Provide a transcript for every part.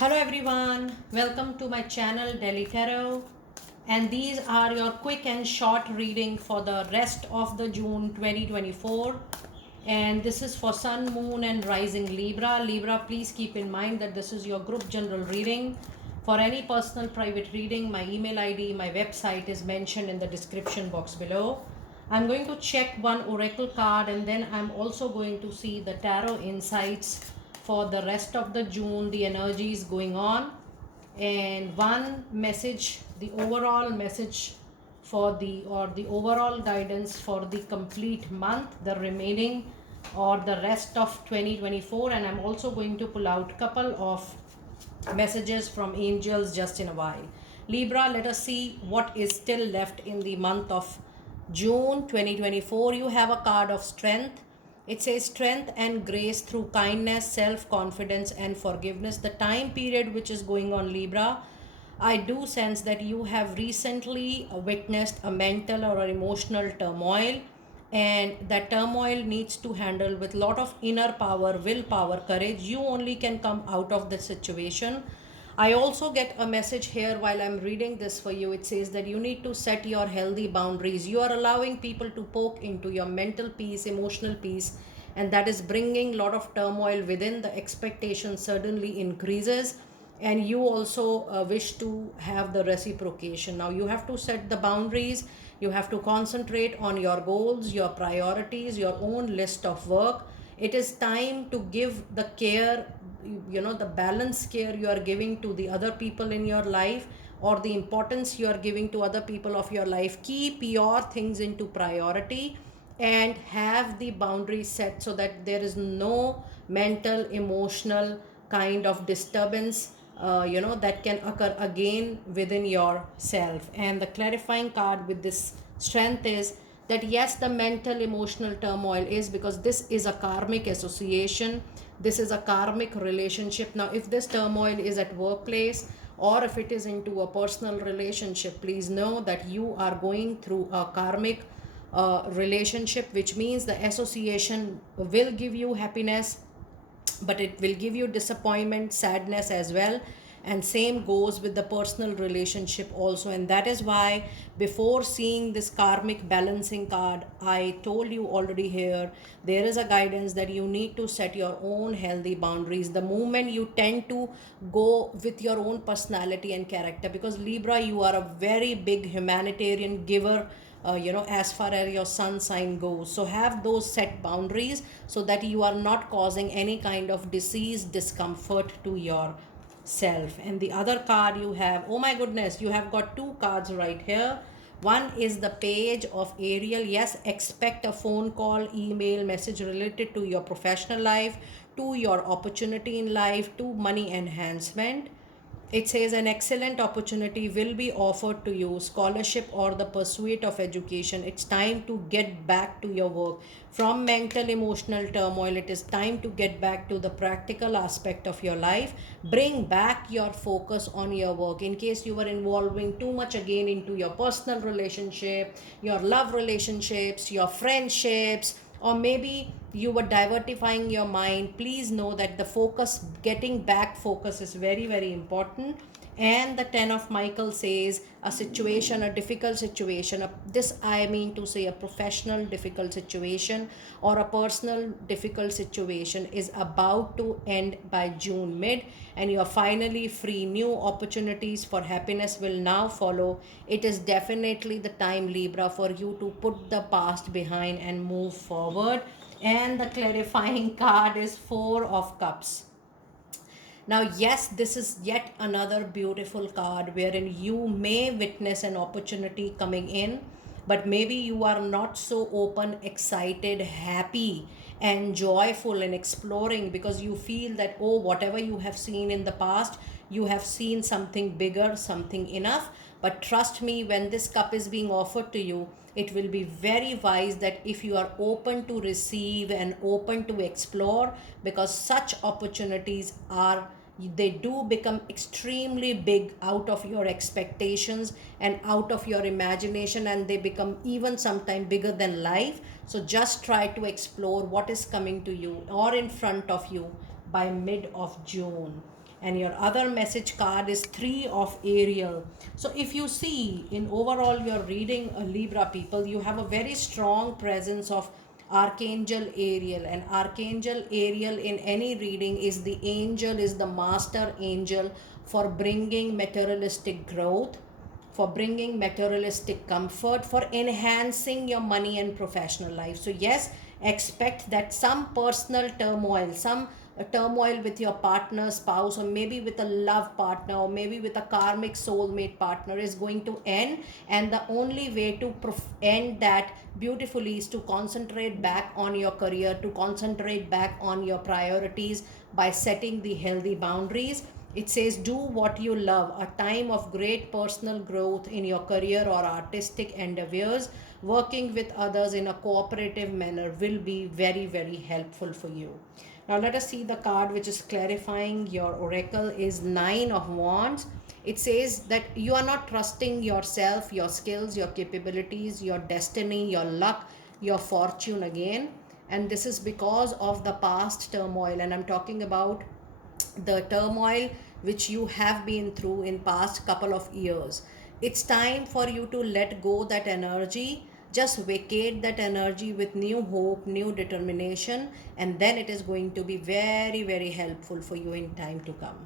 Hello everyone, welcome to my channel Delhi Tarot, and these are your quick and short reading for the rest of the June 2024, and this is for Sun, Moon and Rising Libra. Libra, please keep in mind that this is your group general reading. For any personal private reading, my email ID, my website is mentioned in the description box below. I'm going to check one oracle card and then I'm also going to see the tarot insights for the rest of the June, the energies going on, and one message, the overall message for the overall guidance for the complete month, the remaining or the rest of 2024. And I'm also going to pull out couple of messages from angels just in a while. Libra, let us see what is still left in the month of June 2024. You have a card of strength. It says strength and grace through kindness, self-confidence and forgiveness. The time period which is going on, Libra, I do sense that you have recently witnessed a mental or emotional turmoil, and that turmoil needs to handle with a lot of inner power, willpower, courage. You only can come out of the situation. I also get a message here while I'm reading this for you. It says that you need to set your healthy boundaries. You are allowing people to poke into your mental peace, emotional peace, and that is bringing a lot of turmoil within. The expectation certainly increases, and you also wish to have the reciprocation. Now you have to set the boundaries. You have to concentrate on your goals, your priorities, your own list of work. It is time to give the care, the balanced care you are giving to the other people in your life, or the importance you are giving to other people of your life. Keep your things into priority and have the boundaries set so that there is no mental, emotional kind of disturbance that can occur again within yourself. And the clarifying card with this strength is that yes, the mental emotional turmoil is because this is a karmic association, this is a karmic relationship. Now if this turmoil is at workplace or if it is into a personal relationship, please know that you are going through a karmic relationship, which means the association will give you happiness, but it will give you disappointment, sadness as well. And same goes with the personal relationship also. And that is why before seeing this karmic balancing card, I told you already here, there is a guidance that you need to set your own healthy boundaries. The moment you tend to go with your own personality and character, because Libra, you are a very big humanitarian giver, as far as your sun sign goes. So have those set boundaries so that you are not causing any kind of disease, discomfort to yourself. And the other card you have, oh my goodness, you have got two cards right here. One is the page of Ariel. Yes, expect a phone call, email, message related to your professional life, to your opportunity in life, to money enhancement. It says an excellent opportunity will be offered to you, scholarship or the pursuit of education. It's time to get back to your work. From mental, emotional turmoil, it is time to get back to the practical aspect of your life. Bring back your focus on your work. In case you were involving too much again into your personal relationship, your love relationships, your friendships, or maybe you were divertifying your mind, please know that the focus, getting back focus, is very very important. And the 10 of Michael says a situation, a difficult situation, this I mean to say a professional difficult situation or a personal difficult situation is about to end by June mid, and you are finally free. New opportunities for happiness will now follow. It is definitely the time, Libra, for you to put the past behind and move forward. And the clarifying card is Four of Cups. Now, yes, this is yet another beautiful card wherein you may witness an opportunity coming in, but maybe you are not so open, excited, happy, and joyful in exploring because you feel that, oh, whatever you have seen in the past, you have seen something bigger, something enough. But trust me, when this cup is being offered to you, it will be very wise that if you are open to receive and open to explore, because such opportunities are, they do become extremely big out of your expectations and out of your imagination, and they become even sometime bigger than life. So just try to explore what is coming to you or in front of you by mid of June. And your other message card is Three of Ariel. So if you see in overall your reading, Libra people, you have a very strong presence of Archangel Ariel. And Archangel Ariel in any reading is the angel, is the master angel for bringing materialistic growth, for bringing materialistic comfort, for enhancing your money and professional life. So yes, expect that some personal turmoil, some turmoil with your partner, spouse, or maybe with a love partner, or maybe with a karmic soulmate partner is going to end. And the only way to end that beautifully is to concentrate back on your career, to concentrate back on your priorities by setting the healthy boundaries. It says, do what you love. A time of great personal growth in your career or artistic endeavors. Working with others in a cooperative manner will be very, very helpful for you. Now, let us see the card which is clarifying your oracle is Nine of Wands. It says that you are not trusting yourself, your skills, your capabilities, your destiny, your luck, your fortune again. And this is because of the past turmoil. And I'm talking about the turmoil which you have been through in past couple of years. It's time for you to let go that energy, just vacate that energy with new hope, new determination, and then it is going to be very, very helpful for you in time to come.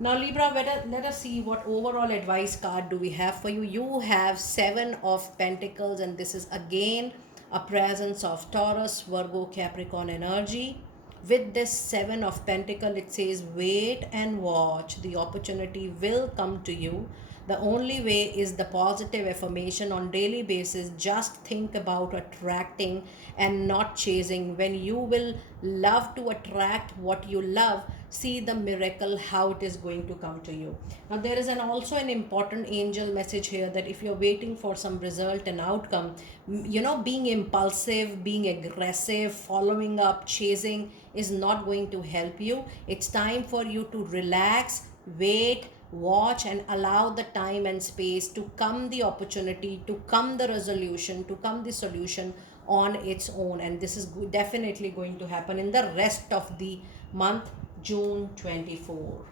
Now Libra, let us see what overall advice card do we have for you. You have Seven of Pentacles, and this is again a presence of Taurus, Virgo, Capricorn energy. With this Seven of Pentacles, it says wait and watch. The opportunity will come to you. The only way is the positive affirmation on daily basis. Just think about attracting and not chasing. When you will love to attract what you love, see the miracle how it is going to come to you. Now there is also an important angel message here that if you're waiting for some result and outcome, being impulsive, being aggressive, following up, chasing is not going to help you. It's time for you to relax, wait, watch, and allow the time and space to come the opportunity, to come the resolution, to come the solution on its own. And this is definitely going to happen in the rest of the month, June 24.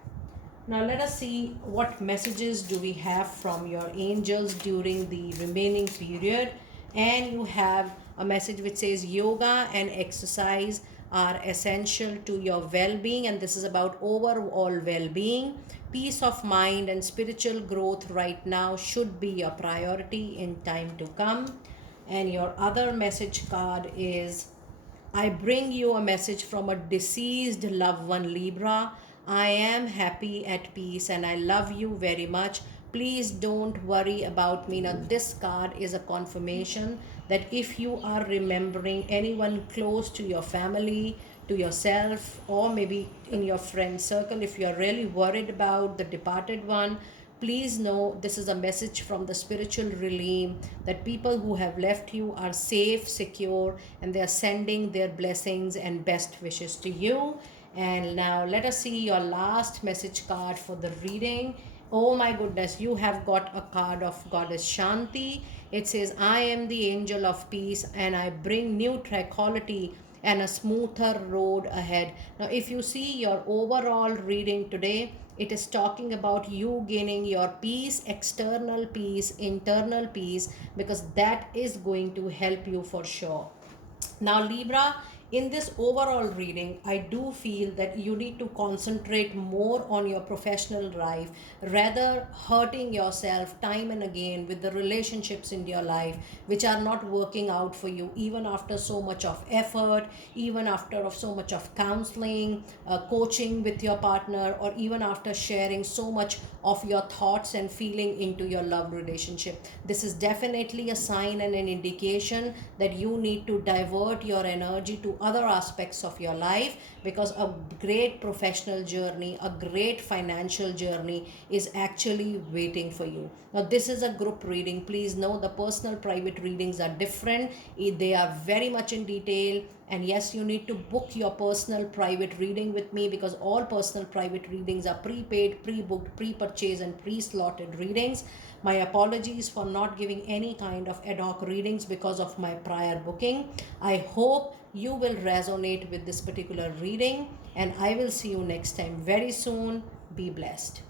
Now let us see what messages do we have from your angels during the remaining period. And you have a message which says yoga and exercise are essential to your well-being, and this is about overall well-being. Peace of mind and spiritual growth right now should be a priority in time to come. And your other message card is I bring you a message from a deceased loved one, Libra. I am happy, at peace, and I love you very much. Please don't worry about me. Now, this card is a confirmation that if you are remembering anyone close to your family, to yourself, or maybe in your friend circle, if you are really worried about the departed one, please know this is a message from the spiritual realm that people who have left you are safe, secure, and they are sending their blessings and best wishes to you. And now let us see your last message card for the reading. Oh my goodness, you have got a card of Goddess Shanti. It says, I am the angel of peace and I bring new tranquility and a smoother road ahead. Now, if you see your overall reading today, it is talking about you gaining your peace, external peace, internal peace, because that is going to help you for sure. Now, Libra, in this overall reading, I do feel that you need to concentrate more on your professional life, rather hurting yourself time and again with the relationships in your life which are not working out for you, even after so much of effort, even after of so much of counseling, coaching with your partner, or even after sharing so much of your thoughts and feeling into your love relationship. This is definitely a sign and an indication that you need to divert your energy to other aspects of your life, because a great professional journey, a great financial journey is actually waiting for you. Now, this is a group reading. Please know the personal private readings are different. They are very much in detail. And yes, you need to book your personal private reading with me, because all personal private readings are prepaid, pre-booked, pre-purchased, and pre-slotted readings. My apologies for not giving any kind of ad hoc readings because of my prior booking. I hope you will resonate with this particular reading. and I will see you next time very soon. Be blessed.